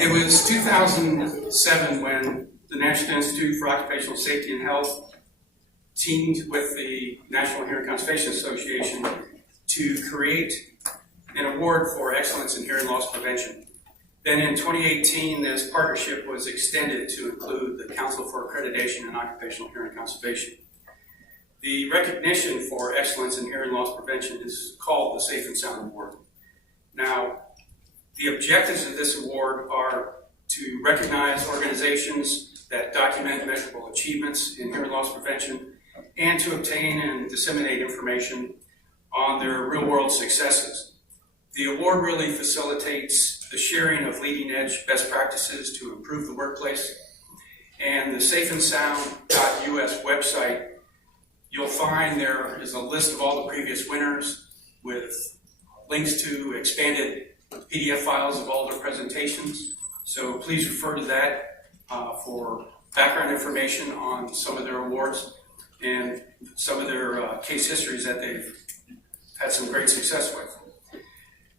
It was 2007 when the National Institute for Occupational Safety and Health teamed with the National Hearing Conservation Association to create an award for excellence in hearing loss prevention. Then in 2018, this partnership was extended to include the Council for Accreditation in Occupational Hearing Conservation. The recognition for excellence in hearing loss prevention is called the Safe and Sound Award. Now, the objectives of this award are to recognize organizations that document measurable achievements in hearing loss prevention and to obtain and disseminate information on their real-world successes. The award really facilitates the sharing of leading-edge best practices to improve the workplace. And the SafeinSound.US website, you'll find there is a list of all the previous winners with links to expanded PDF files of all their presentations. So please refer to that for background information on some of their awards and some of their case histories that they've had some great success with.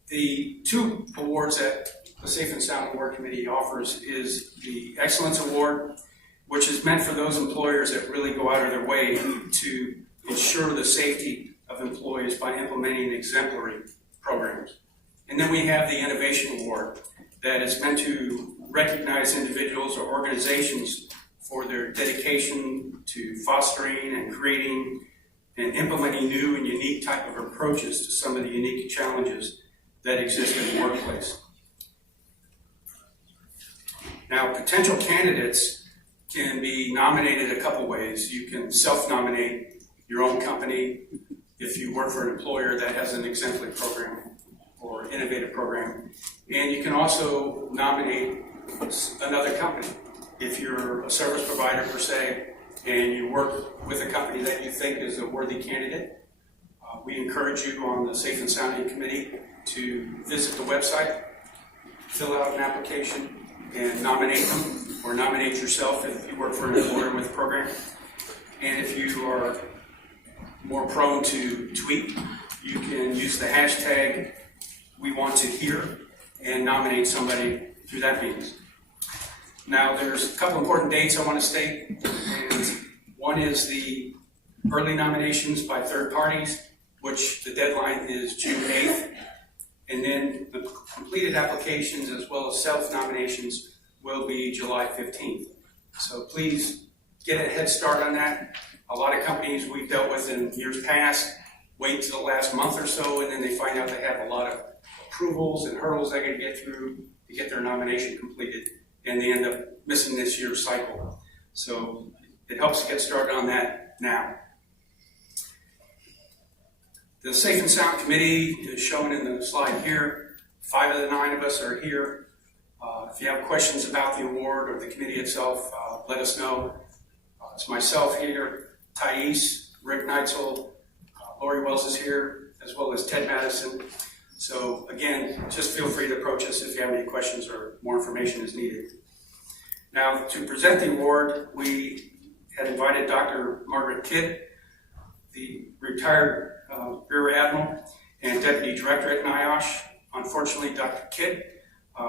The two awards that the Safe and Sound Award Committee offers is the Excellence Award, which is meant for those employers that really go out of their way to ensure the safety of employees by implementing exemplary programs. And then we have the Innovation Award that is meant to recognize individuals or organizations for their dedication to fostering and creating and implementing new and unique type of approaches to some of the unique challenges that exist in the workplace. Now, potential candidates can be nominated a couple ways. You can self-nominate your own company if you work for an employer that has an exemplary program or innovative program. And you can also nominate another company. If you're a service provider per se, and you work with a company that you think is a worthy candidate, we encourage you on the Safe and Sounding Committee to visit the website, fill out an application, and nominate them, or nominate yourself if you work for an employer with a program. And if you are more prone to tweet, you can use the hashtag #WeWantToHear and nominate somebody through that means. Now, there's a couple important dates I want to state, and one is the early nominations by third parties, which the deadline is June 8th, and then the completed applications as well as self-nominations will be July 15th. So please get a head start on that. A lot of companies we've dealt with in years past wait till the last month or so, and then they find out they have a lot of approvals and hurdles they got to get through to get their nomination completed, and they end up missing this year's cycle. So it helps to get started on that now. The Safe and Sound Committee is shown in the slide here. 5 of the 9 of us are here. If you have questions about the award or the committee itself, let us know. It's myself here, Thais, Rick Neitzel, Lori Wells is here, as well as Ted Madison. So again, just feel free to approach us if you have any questions or more information is needed. Now, to present the award, we had invited Dr. Margaret Kidd, the retired Rear Admiral and Deputy Director at NIOSH. Unfortunately, Dr. Kidd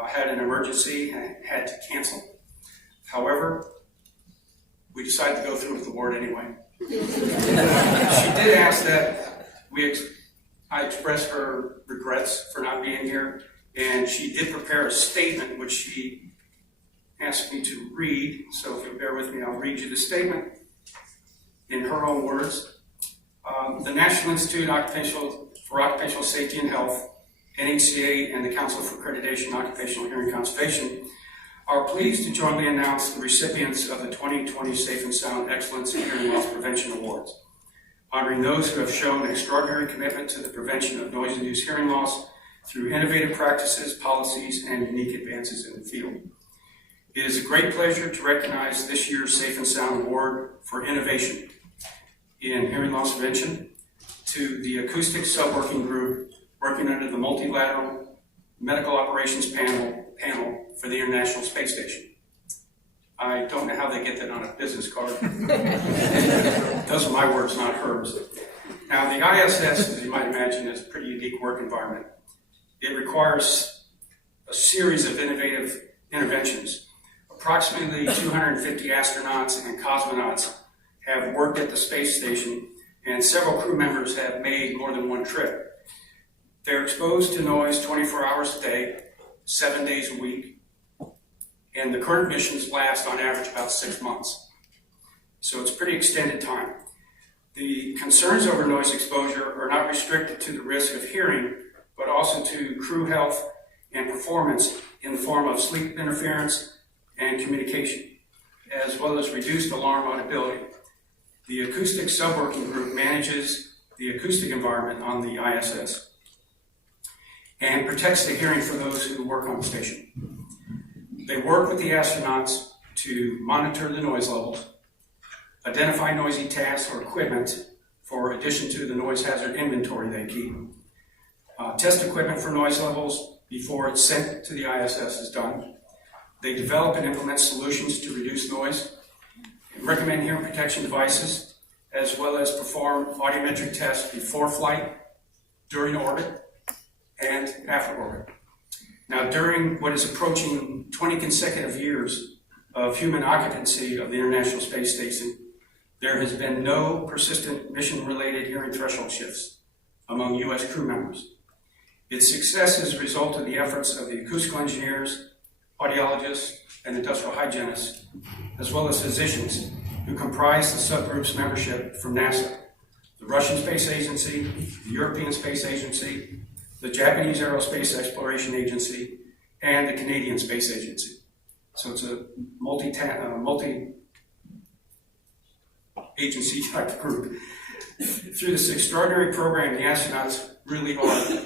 had an emergency and had to cancel. However, we decided to go through with the award anyway. She did ask that I express her regrets for not being here, and she did prepare a statement which she asked me to read. So if you'll bear with me, I'll read you the statement in her own words. The National Institute for Occupational Safety and Health, NHCA, and the Council for Accreditation in Occupational Hearing Conservation are pleased to jointly announce the recipients of the 2020 Safe and Sound Excellence in Hearing Loss Prevention Awards, honoring those who have shown extraordinary commitment to the prevention of noise-induced hearing loss through innovative practices, policies, and unique advances in the field. It is a great pleasure to recognize this year's Safe and Sound Award for Innovation in Hearing Loss Prevention to the Acoustics Subworking Group working under the Multilateral Medical Operations Panel for the International Space Station. I don't know how they get that on a business card. Those are my words, not hers. Now, the ISS, as you might imagine, is a pretty unique work environment. It requires a series of innovative interventions. Approximately 250 astronauts and cosmonauts have worked at the space station, and several crew members have made more than one trip. They're exposed to noise 24 hours a day, 7 days a week, and the current missions last on average about 6 months. So it's pretty extended time. The concerns over noise exposure are not restricted to the risk of hearing, but also to crew health and performance in the form of sleep interference and communication, as well as reduced alarm audibility. The Acoustics Subworking Group manages the acoustic environment on the ISS and protects the hearing for those who work on the station. They work with the astronauts to monitor the noise levels, identify noisy tasks or equipment for addition to the noise hazard inventory they keep, test equipment for noise levels before it's sent to the ISS is done. They develop and implement solutions to reduce noise, recommend hearing protection devices, as well as perform audiometric tests before flight, during orbit, and after orbit. Now, during what is approaching 20 consecutive years of human occupancy of the International Space Station, there has been no persistent mission-related hearing threshold shifts among U.S. crew members. Its success is a result of the efforts of the acoustical engineers, audiologists, and industrial hygienists, as well as physicians who comprise the subgroup's membership from NASA, the Russian Space Agency, the European Space Agency, the Japanese Aerospace Exploration Agency, and the Canadian Space Agency. So it's a multi-agency type group. Through this extraordinary program, the astronauts really are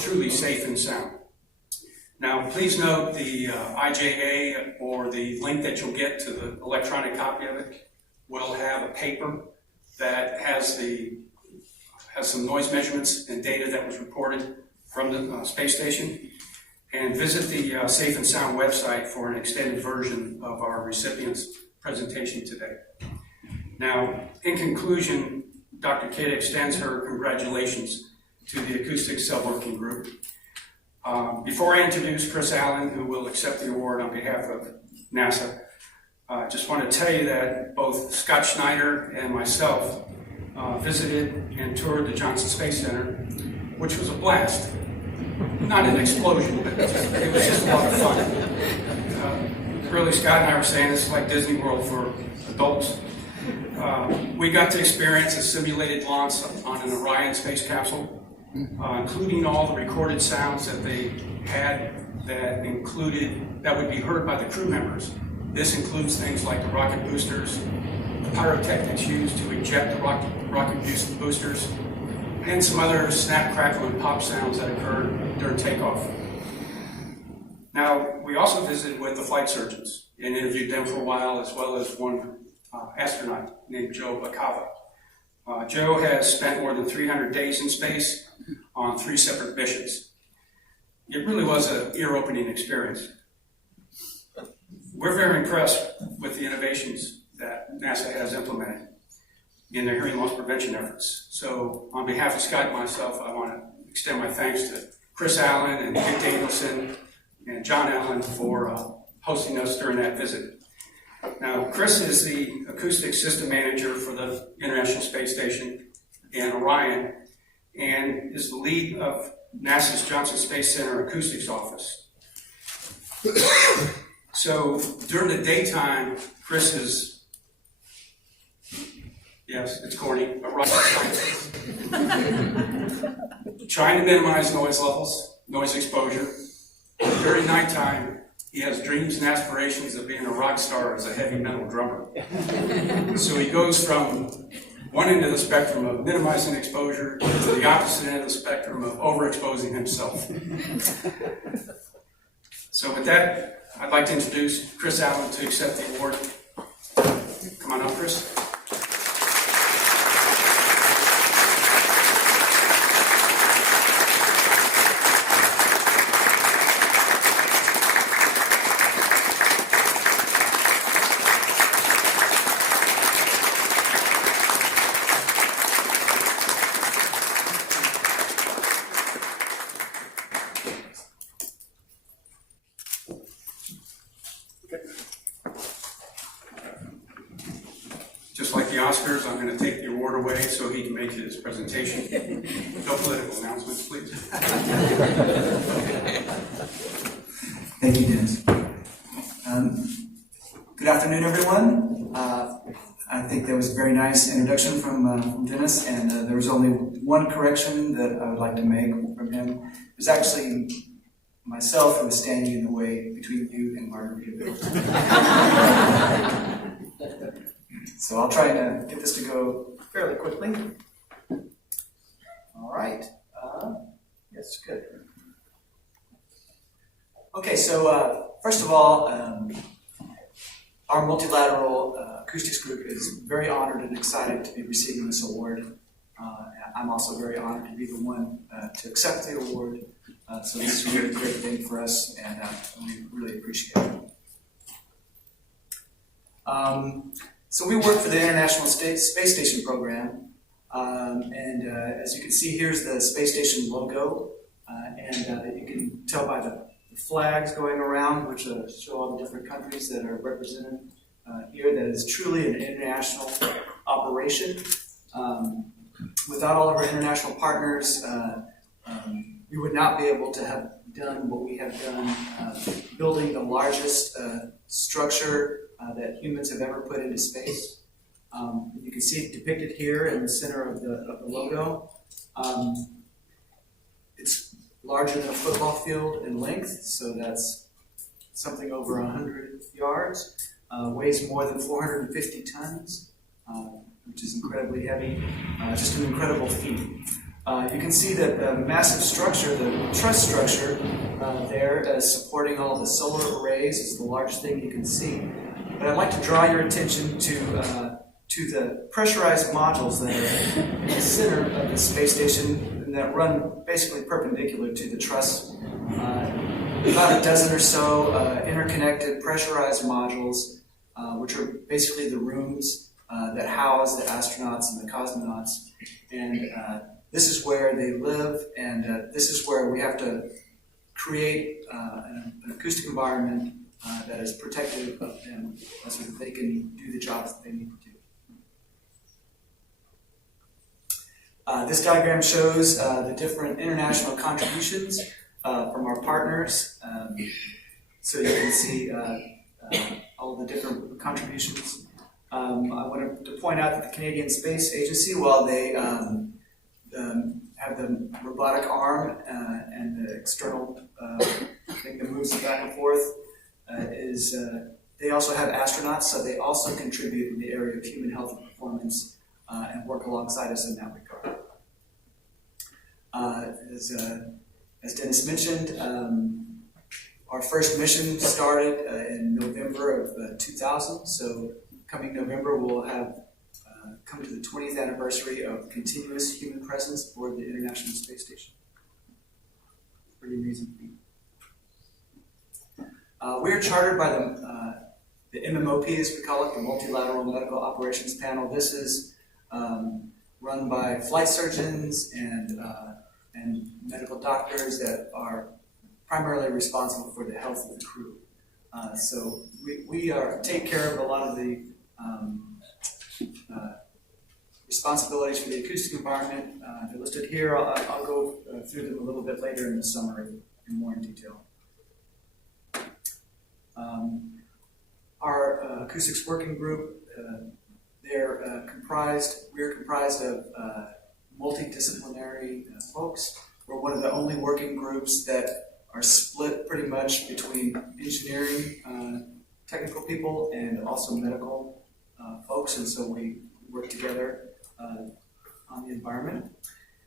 truly safe and sound. Now, please note the IJA, or the link that you'll get to the electronic copy of it, will have a paper that has some noise measurements and data that was reported from the space station. And visit the Safe and Sound website for an extended version of our recipient's presentation today. Now, in conclusion, Dr. Kidd extends her congratulations to the Acoustics Subworking Group. Before I introduce Chris Allen, who will accept the award on behalf of NASA, I just want to tell you that both Scott Schneider and myself visited and toured the Johnson Space Center, which was a blast. Not an explosion, but it was just a lot of fun. Really, Scott and I were saying this is like Disney World for adults. We got to experience a simulated launch on an Orion space capsule, including all the recorded sounds that they had that would be heard by the crew members. This includes things like the rocket boosters, the pyrotechnics used to eject the rocket boosters, and some other snap, crackle, and pop sounds that occurred during takeoff. Now, we also visited with the flight surgeons and interviewed them for a while, as well as one astronaut named Joe Bacava. Joe has spent more than 300 days in space on 3 separate missions. It really was an ear-opening experience. We're very impressed with the innovations that NASA has implemented in their hearing loss prevention efforts. So on behalf of Scott and myself, I want to extend my thanks to Chris Allen and Dick Danielson and John Allen for hosting us during that visit. Now, Chris is the Acoustics System Manager for the International Space Station and Orion, and is the lead of NASA's Johnson Space Center Acoustics Office. So during the daytime, Chris is, yes, it's corny, a rocket scientist, trying to minimize noise levels, noise exposure. During nighttime, he has dreams and aspirations of being a rock star as a heavy metal drummer. So he goes from one end of the spectrum of minimizing exposure to the opposite end of the spectrum of overexposing himself. So with that, I'd like to introduce Chris Allen to accept the award. Come on up, Chris. the Oscars, I'm going to take the award away so he can make his presentation. No political announcements, please. Thank you, Dennis. Good afternoon, everyone. I think that was a very nice introduction from Dennis, and there was only one correction that I would like to make from him. It was actually myself who was standing in the way between you and Margaritaville. So I'll try to get this to go fairly quickly. All right. Yes, good. Okay, so first of all, our Multilateral Acoustics group is very honored and excited to be receiving this award. I'm also very honored to be the one to accept the award. So this is a really great thing for us, and we really appreciate it. So we work for the International Space Station program, and as you can see, here's the space station logo, and you can tell by the flags going around, which show all the different countries that are represented here, that is truly an international operation. Without all of our international partners, we would not be able to have done what we have done, building the largest structure that humans have ever put into space. You can see it depicted here in the center of the logo. It's larger than a football field in length, so that's something over 100 yards. Weighs more than 450 tons, which is incredibly heavy. Just an incredible feat. You can see that the massive structure, the truss structure there is supporting all of the solar arrays is the largest thing you can see. But I'd like to draw your attention to the pressurized modules that are in the center of the space station and that run basically perpendicular to the truss. About a dozen or so interconnected pressurized modules, which are basically the rooms that house the astronauts and the cosmonauts. And this is where they live, and this is where we have to create an acoustic environment that is protective of them so that they can do the jobs that they need to do. This diagram shows the different international contributions from our partners. So you can see all the different contributions. I wanted to point out that the Canadian Space Agency, while they have the robotic arm and the external thing that moves it back and forth, they also have astronauts, so they also contribute in the area of human health and performance and work alongside us in that regard. As Dennis mentioned, our first mission started in November of 2000, so coming November we'll have come to the 20th anniversary of continuous human presence aboard the International Space Station. Pretty amazing feat. We are chartered by the MMOP, as we call it, the Multilateral Medical Operations Panel. This is run by flight surgeons and medical doctors that are primarily responsible for the health of the crew. So we take care of a lot of the responsibilities for the acoustic environment. They're listed here. I'll go through them a little bit later in the summary in more detail. Our acoustics working group, we're comprised of multidisciplinary folks. We're one of the only working groups that are split pretty much between engineering, technical people, and also medical folks, and so we work together on the environment.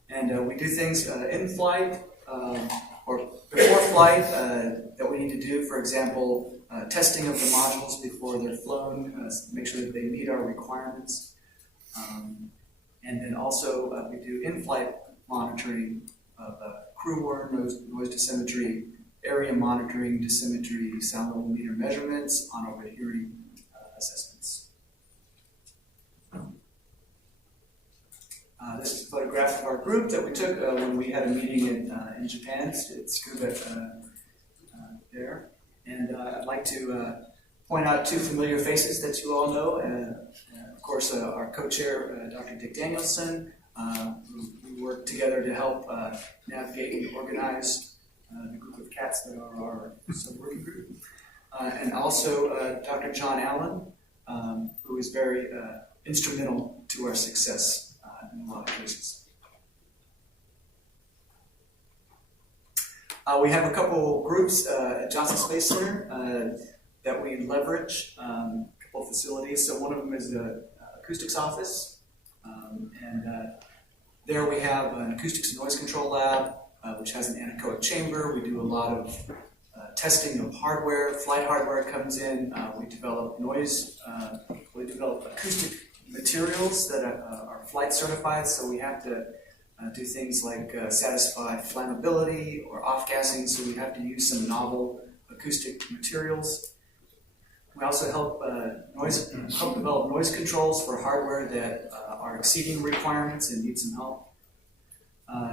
And we do things in flight or before flight that we need to do, for example, testing of the modules before they're flown, make sure that they meet our requirements. And then also we do in-flight monitoring of crew work, noise dosimetry, area monitoring, dosimetry, sound level meter measurements, on-orbit hearing assessments. This is a photograph of our group that we took when we had a meeting in Japan. It's there. And I'd like to point out two familiar faces that you all know. Of course, our co-chair, Dr. Dick Danielson, we work together to help navigate and organize the group of cats that are our sub-working group. And also Dr. John Allen, who is very instrumental to our success in a lot of cases. We have a couple groups at Johnson Space Center that we leverage, a couple facilities. So one of them is the Acoustics office, and there we have an acoustics and noise control lab, which has an anechoic chamber. We do a lot of testing of hardware. Flight hardware comes in. We develop we develop acoustic materials that are flight certified, so we have to do things like satisfy flammability or off-gassing, so we have to use some novel acoustic materials. We also help develop noise controls for hardware that are exceeding requirements and need some help.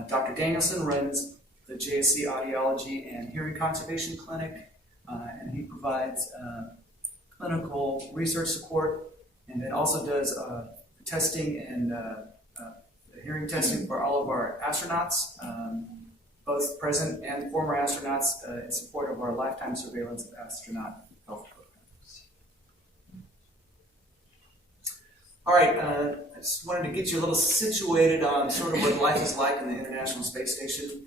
Dr. Danielson runs the JSC Audiology and Hearing Conservation Clinic, and he provides clinical research support, and then also does testing and hearing testing for all of our astronauts, both present and former astronauts, in support of our lifetime surveillance of astronaut health programs. All right, I just wanted to get you a little situated on sort of what life is like in the International Space Station.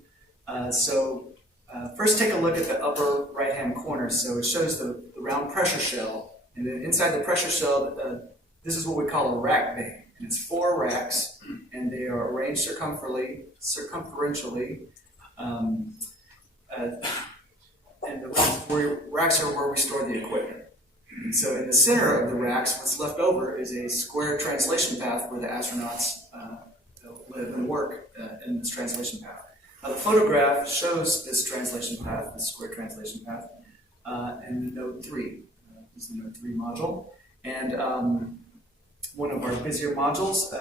First take a look at the upper right-hand corner. So it shows the round pressure shell, and then inside the pressure shell, this is what we call a rack bay. And it's 4 racks, and they are arranged circumferentially. And the racks are where we store the equipment. And so in the center of the racks, what's left over is a square translation path where the astronauts live and work in this translation path. Now the photograph shows this translation path, this square translation path, in Node 3. This is the Node 3 module. And one of our busier modules.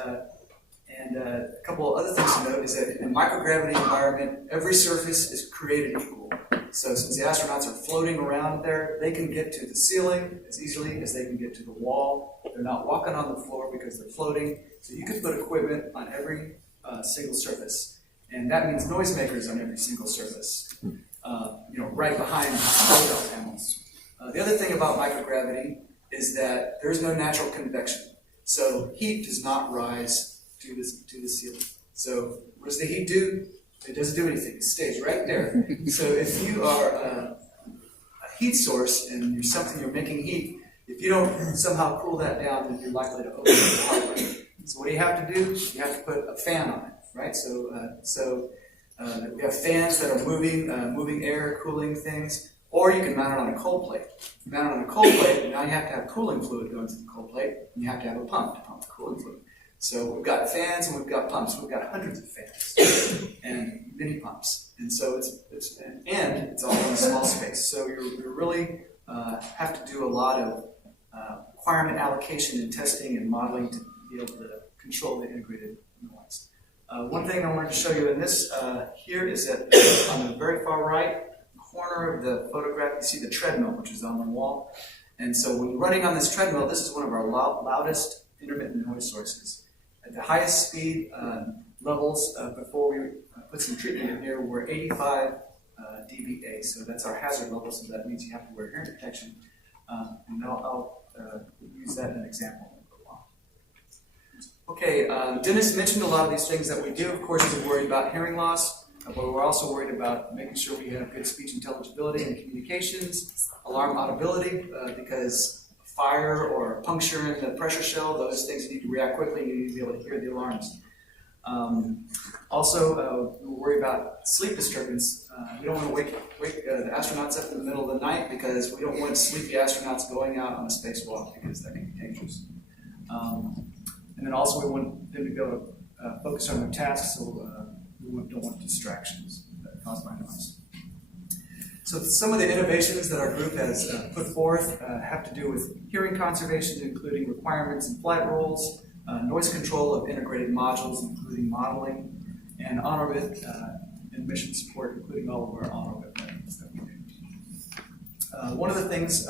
And a couple of other things to note is that in a microgravity environment, every surface is created equal. So since the astronauts are floating around there, they can get to the ceiling as easily as they can get to the wall. They're not walking on the floor because they're floating. So you can put equipment on every single surface. And that means noisemakers on every single surface, right behind the hotel panels. The other thing about microgravity is that there's no natural convection. So heat does not rise to the ceiling. So what does the heat do? It doesn't do anything. It stays right there. So if you are a heat source and you're making heat, if you don't somehow cool that down, then you're likely to overheat the hardware. So what do you have to do? You have to put a fan on it, right? So we have fans that are moving air, cooling things. Or you can mount it on a cold plate. You mount it on a cold plate, now you have to have cooling fluid going to the cold plate, and you have to have a pump to pump the cooling fluid. So we've got fans and we've got pumps. We've got hundreds of fans and mini pumps. And so it's all in a small space. So you really have to do a lot of requirement allocation and testing and modeling to be able to control the integrated noise. One thing I wanted to show you in this here is that on the very far right corner of the photograph, you see the treadmill, which is on the wall. And so when you're running on this treadmill, this is one of our loudest intermittent noise sources. At the highest speed levels, before we put some treatment in here, we're 85 dBA. So that's our hazard level, so that means you have to wear hearing protection. And I'll use that as an example. Okay, Dennis mentioned a lot of these things that we do. Of course, we're worried about hearing loss. But we're also worried about making sure we have good speech intelligibility and communications, alarm audibility, because fire or puncture in the pressure shell, those things need to react quickly, and you need to be able to hear the alarms. Also, we worry about sleep disturbance. We don't want to wake the astronauts up in the middle of the night because we don't want sleepy astronauts going out on a spacewalk because that can be dangerous. And then also we want them to be able to focus on their tasks, so we don't want distractions caused by noise. So some of the innovations that our group has put forth have to do with hearing conservation, including requirements and flight rules, noise control of integrated modules, including modeling, and on-orbit and mission support, including all of our on-orbit missions that we do. One of the things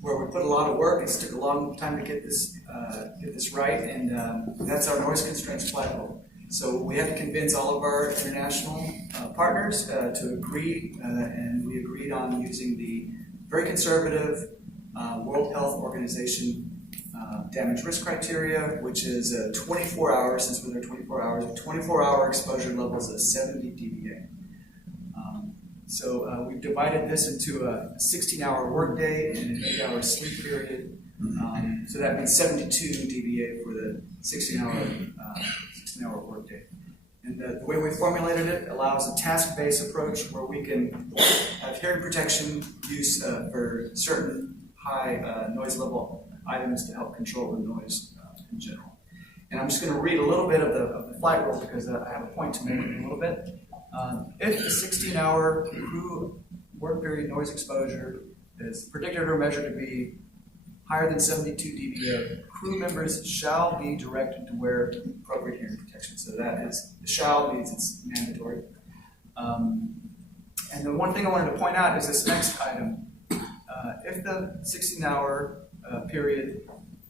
where we put a lot of work, it took a long time to get this get this right, and that's our noise constraints flagpole. So we have to convince all of our international partners to agree, and we agreed on using the very conservative World Health Organization damage risk criteria, which is 24 hours, since we're there 24 hours, 24-hour exposure levels of 70 dBA. So we've divided this into a 16-hour workday and an 8-hour sleep period. So that means 72 dBA for the 16-hour workday. And the way we formulated it allows a task-based approach where we can have hearing protection use for certain high noise level items to help control the noise in general. And I'm just going to read a little bit of the flight rule because I have a point to make in a little bit. If the 16-hour crew work period noise exposure is predicted or measured to be higher than 72 dBA, crew members shall be directed to wear appropriate hearing protection. So that is, the shall means it's mandatory. And the one thing I wanted to point out is this next item. If the 16-hour period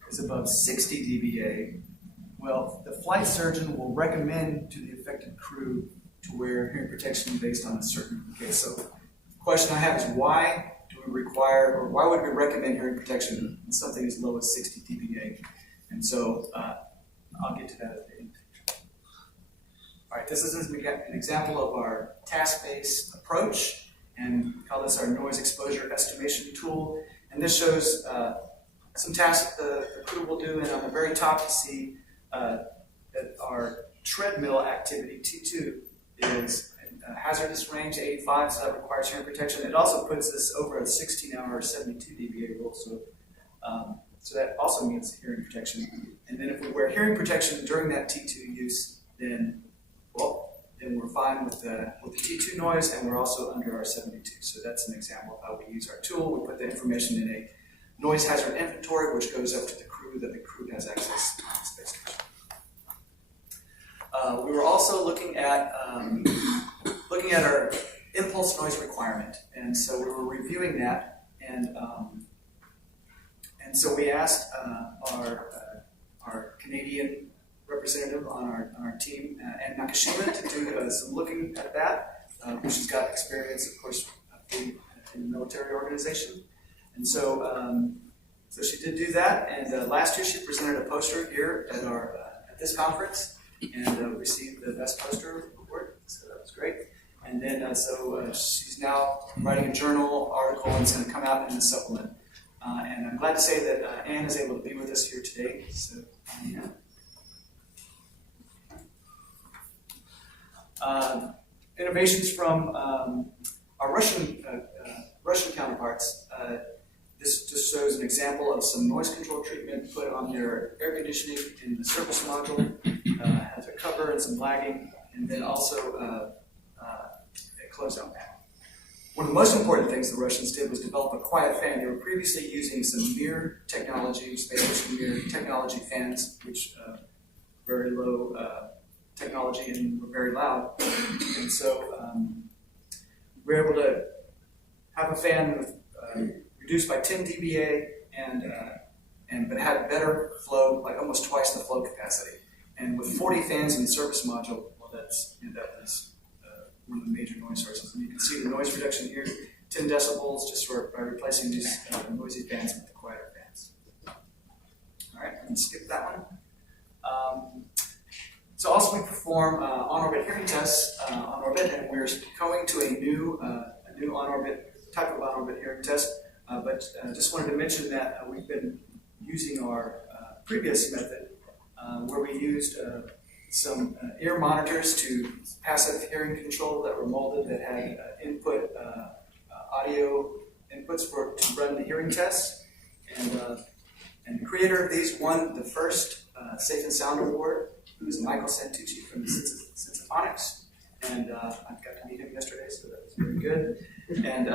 is above 60 dBA, well, the flight surgeon will recommend to the affected crew to wear hearing protection based on a certain case. So the question I have is why do we require, or why would we recommend hearing protection in something as low as 60 dBA? And so I'll get to that at the end. All right, this is an example of our task-based approach, and we call this our noise exposure estimation tool. And this shows some tasks the crew will do, and on the very top you see that our treadmill activity, T2, is hazardous range 85, so that requires hearing protection. It also puts us over a 16-hour 72 dBA rule, so that also means hearing protection. And then if we wear hearing protection during that T2 use, then we're fine with the T2 noise, and we're also under our 72. So that's an example of how we use our tool. We put the information in a noise hazard inventory, which goes up to the crew that the crew has access to the space station. We were also looking at our impulse noise requirement, and so we were reviewing that, and so we asked our Canadian representative on our team, Ann Nakashima, to do some looking at that. She's got experience, of course, being in a military organization, and so she did do that. And last year she presented a poster here at this conference, and received the Best Poster Award, so that was great. And then, she's now writing a journal article, and it's going to come out in a supplement. And I'm glad to say that Anne is able to be with us here today. So, innovations from our Russian counterparts. This just shows an example of some noise control treatment put on their air conditioning in the surface module. Has a cover and some lagging, and then also a close-out panel. One of the most important things the Russians did was develop a quiet fan. They were previously using some mirror technology, space station mirror technology fans, which very low technology and were very loud. And so we were able to have a fan with, reduced by 10 dBA but had better flow, like almost twice the flow capacity. And with 40 fans in the service module, well, that was one of the major noise sources. And you can see the noise reduction here, 10 decibels, just by replacing these noisy fans with the quieter fans. All right, I'm going to skip that one. So also we perform on-orbit hearing tests on orbit, and we're going to a new on-orbit type of on-orbit hearing test. But just wanted to mention that we've been using our previous method where we used some ear monitors to passive hearing control that were molded that had input audio inputs to run the hearing tests. And the creator of these won the first Safe and Sound Award, who's Michael Santucci from the Symphonics. And I got to meet him yesterday, so that was very good. And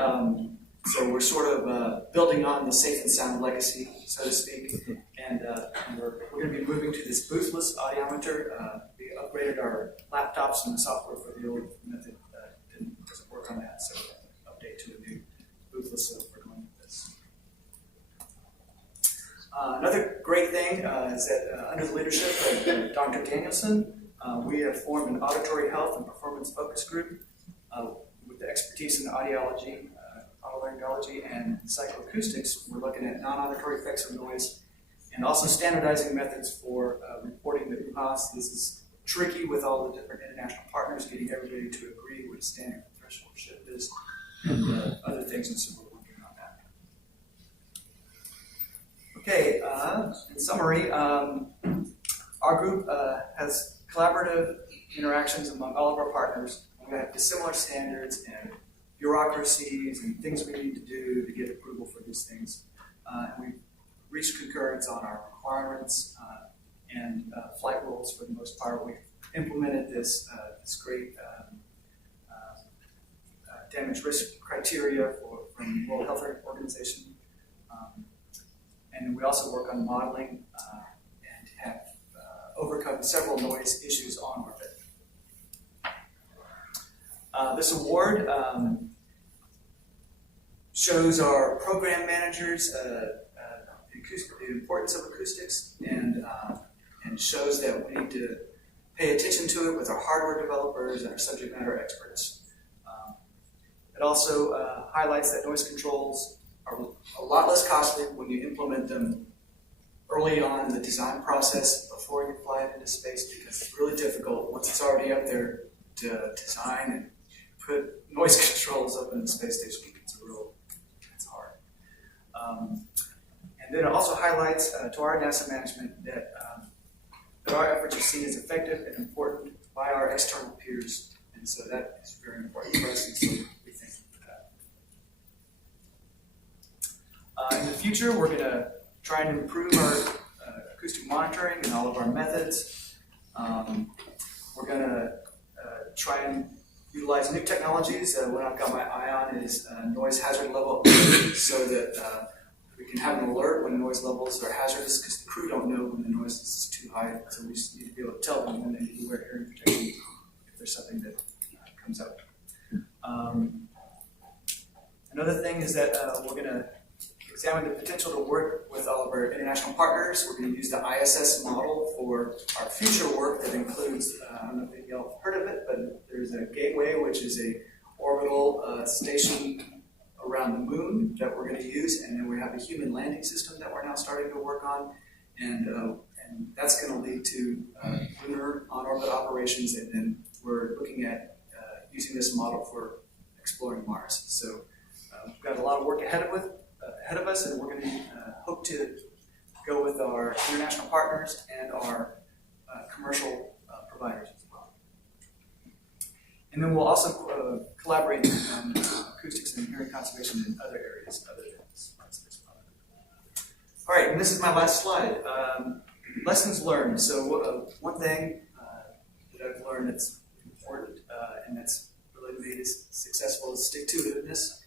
so we're sort of building on the Safe and Sound legacy, so to speak, and we're going to be moving to this boothless audiometer. We upgraded our laptops and the software for the old method doesn't work on that, so update to a new boothless, so we're going with this. Another great thing is that under the leadership of Dr. Danielson, we have formed an auditory health and performance focus group with the expertise in audiology, otolaryngology, and psychoacoustics. We're looking at non-auditory effects of noise and also standardizing methods for reporting the UHAS. This is tricky with all the different international partners, getting everybody to agree what a standard threshold shift is, and other things, and so we're working on that. Okay, in summary, our group has collaborative interactions among all of our partners. We have dissimilar standards and bureaucracies and things we need to do to get approval for these things. And we've reached concurrence on our requirements and flight rules for the most part. We've implemented this great damage risk criteria from the World Health Organization. And we also work on modeling and have overcome several noise issues on orbit. This award shows our program managers the importance of acoustics and shows that we need to pay attention to it with our hardware developers and our subject matter experts. It also highlights that noise controls are a lot less costly when you implement them early on in the design process before you fly it into space, because it's really difficult once it's already up there to design and put noise controls up in the space station. It's hard. And then it also highlights to our NASA management that our efforts are seen as effective and important by our external peers. And so that is very important for us, and so we think that. In the future, we're going to try and improve our acoustic monitoring and all of our methods. We're going to try and utilize new technologies. What I've got my eye on is noise hazard level, so that we can have an alert when noise levels are hazardous, because the crew don't know when the noise is too high. So we just need to be able to tell them when they need to wear hearing protection if there's something that comes up. Another thing is that we're going to examine the potential to work with all of our international partners. We're going to use the ISS model for our future work that includes, I don't know if y'all have heard of it, but there's a Gateway, which is a orbital station around the moon that we're going to use, and then we have a human landing system that we're now starting to work on, and that's going to lead to lunar on-orbit operations, and then we're looking at using this model for exploring Mars. So we've got a lot of work ahead of us, and we're going to hope to go with our international partners and our commercial providers as well. And then we'll also collaborate on acoustics and hearing conservation in other areas other than this. All right, and this is my last slide. Lessons learned. So one thing that I've learned that's important and that's really made us successful is stick-to-itiveness.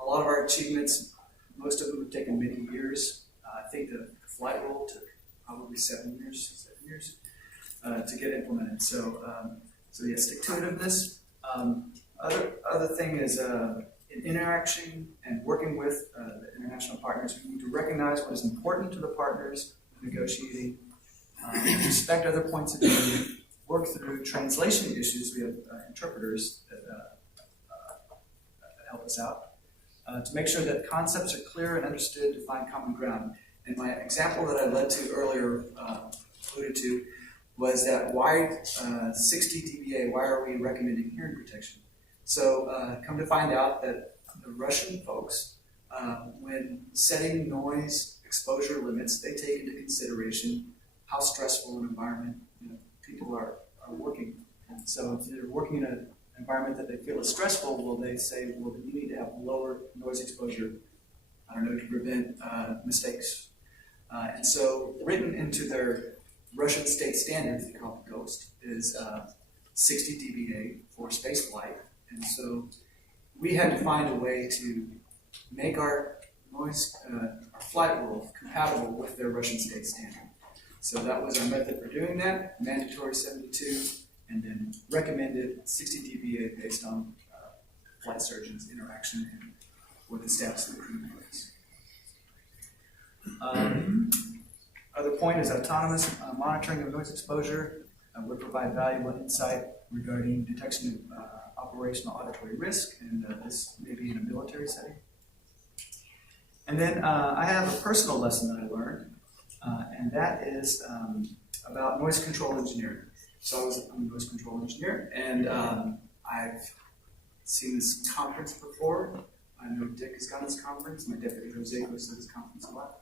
A lot of our achievements, most of them have taken many years. I think the flight rule took probably 7 years to get implemented. So yeah, stick-to-itiveness. Other thing is in interaction and working with the international partners, we need to recognize what is important to the partners in negotiating, respect other points of view, work through translation issues. We have interpreters that help us out. To make sure that concepts are clear and understood to find common ground. And my example that I led to earlier, alluded to, was that why 60 dBA, why are we recommending hearing protection? So come to find out that the Russian folks, when setting noise exposure limits, they take into consideration how stressful an environment people are working. And so if they're working in an environment that they feel is stressful, well, they say, well, you need to have lower noise exposure, I don't know, to prevent mistakes. And so written into their Russian state standards, they call it GHOST, is 60 dBA for space flight. And so we had to find a way to make our noise, our flight rule compatible with their Russian state standard. So that was our method for doing that, mandatory 72, and then recommended 60 dBA based on flight surgeons' interaction and what the status of the crew was. Other point is autonomous monitoring of noise exposure would provide valuable insight regarding detection of operational auditory risk, and this may be in a military setting. And then I have a personal lesson that I learned, and that is about noise control engineering. So I'm a noise control engineer, and I've seen this conference before. I know Dick has gone to this conference. My deputy Jose goes to this conference a lot.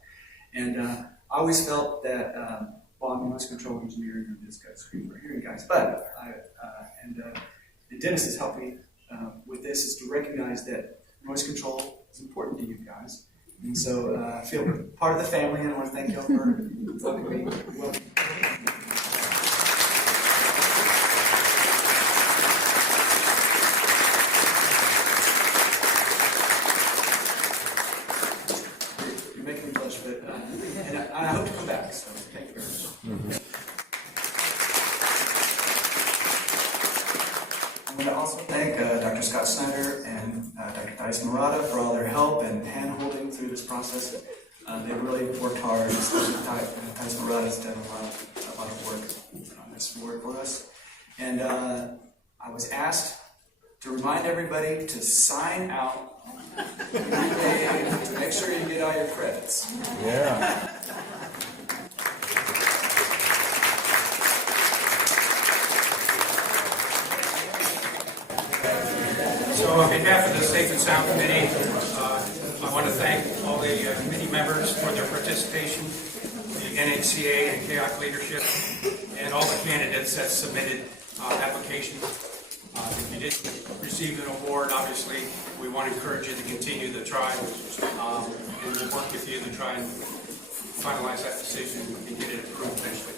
And I always felt that, well, I'm a noise control engineer, and this guy's screaming for hearing guys. But and Dennis has helped me with this, is to recognize that noise control is important to you guys. And so I feel part of the family, and I want to thank you all for welcoming me. You're making me blush, but and I hope to come back, so thank you very much. I want to also thank Dr. Scott Snyder and Dr. Thais Murata for all their help and hand-holding through this process. They really worked hard. Thais Murata has done a lot of work on this board for us. And I was asked to remind everybody to sign out to make sure you get all your credits. Yeah. So on behalf of the Safe and Sound Committee, I want to thank all the committee members for their participation, the NHCA and chaotic leadership, and all the candidates that submitted applications. If you didn't receive an award, obviously, we want to encourage you to continue to try, and we'll work with you to try and finalize that decision and get it approved eventually.